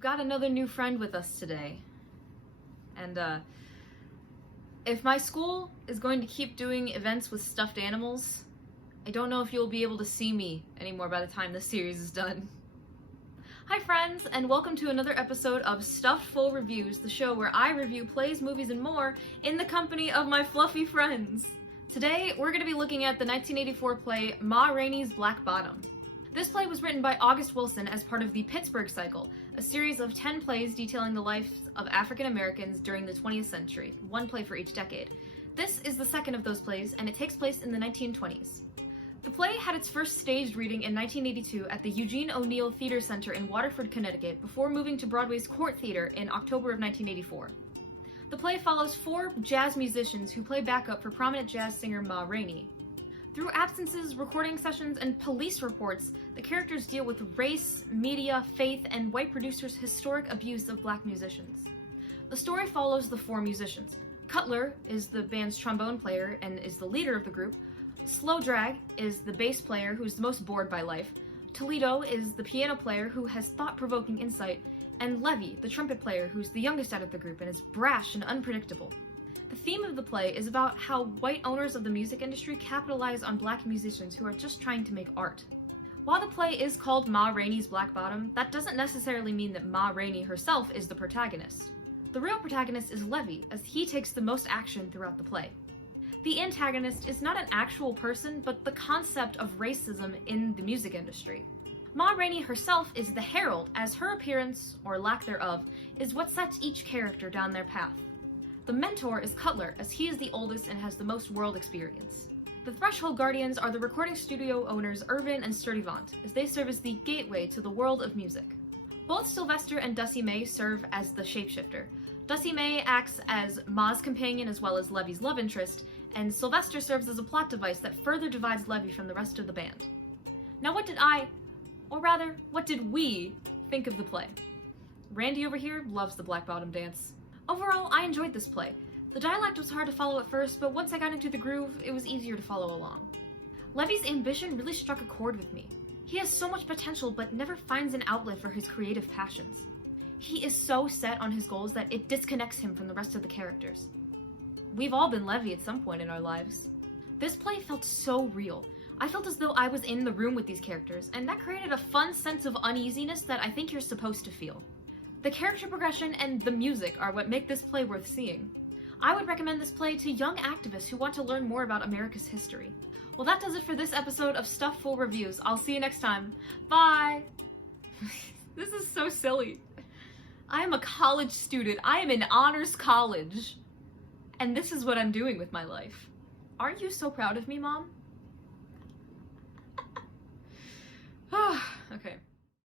we've got another new friend with us today. And, if my school is going to keep doing events with stuffed animals, I don't know if you'll be able to see me anymore by the time this series is done. Hi friends, and welcome to another episode of Stuffed Full Reviews, the show where I review plays, movies, and more in the company of my fluffy friends. Today, we're going to be looking at the 1984 play Ma Rainey's Black Bottom. This play was written by August Wilson as part of the Pittsburgh Cycle, a series of 10 plays detailing the lives of African Americans during the 20th century, one play for each decade. This is the second of those plays, and it takes place in the 1920s. The play had its first staged reading in 1982 at the Eugene O'Neill Theater Center in Waterford, Connecticut, before moving to Broadway's Court Theater in October of 1984. The play follows four jazz musicians who play backup for prominent jazz singer Ma Rainey. Through absences, recording sessions, and police reports, the characters deal with race, media, faith, and white producers' historic abuse of black musicians. The story follows the four musicians. Cutler is the band's trombone player and is the leader of the group. Slow Drag is the bass player who's the most bored by life. Toledo is the piano player who has thought-provoking insight. And Levy, the trumpet player who's the youngest out of the group and is brash and unpredictable. The theme of the play is about how white owners of the music industry capitalize on black musicians who are just trying to make art. While the play is called Ma Rainey's Black Bottom, that doesn't necessarily mean that Ma Rainey herself is the protagonist. The real protagonist is Levy, as he takes the most action throughout the play. The antagonist is not an actual person, but the concept of racism in the music industry. Ma Rainey herself is the herald, as her appearance, or lack thereof, is what sets each character down their path. The mentor is Cutler, as he is the oldest and has the most world experience. The Threshold Guardians are the recording studio owners Irvin and Sturdivant, as they serve as the gateway to the world of music. Both Sylvester and Dussie Mae serve as the shapeshifter. Dussie Mae acts as Ma's companion as well as Levy's love interest, and Sylvester serves as a plot device that further divides Levy from the rest of the band. Now what did we think of the play? Randy over here loves the Black Bottom dance. Overall, I enjoyed this play. The dialect was hard to follow at first, but once I got into the groove, it was easier to follow along. Levy's ambition really struck a chord with me. He has so much potential, but never finds an outlet for his creative passions. He is so set on his goals that it disconnects him from the rest of the characters. We've all been Levy at some point in our lives. This play felt so real. I felt as though I was in the room with these characters, and that created a fun sense of uneasiness that I think you're supposed to feel. The character progression and the music are what make this play worth seeing. I would recommend this play to young activists who want to learn more about America's history. Well, that does it for this episode of Stuffed Full Reviews. I'll see you next time. Bye! This is so silly. I am a college student. I am in honors college. And this is what I'm doing with my life. Aren't you so proud of me, Mom? Okay.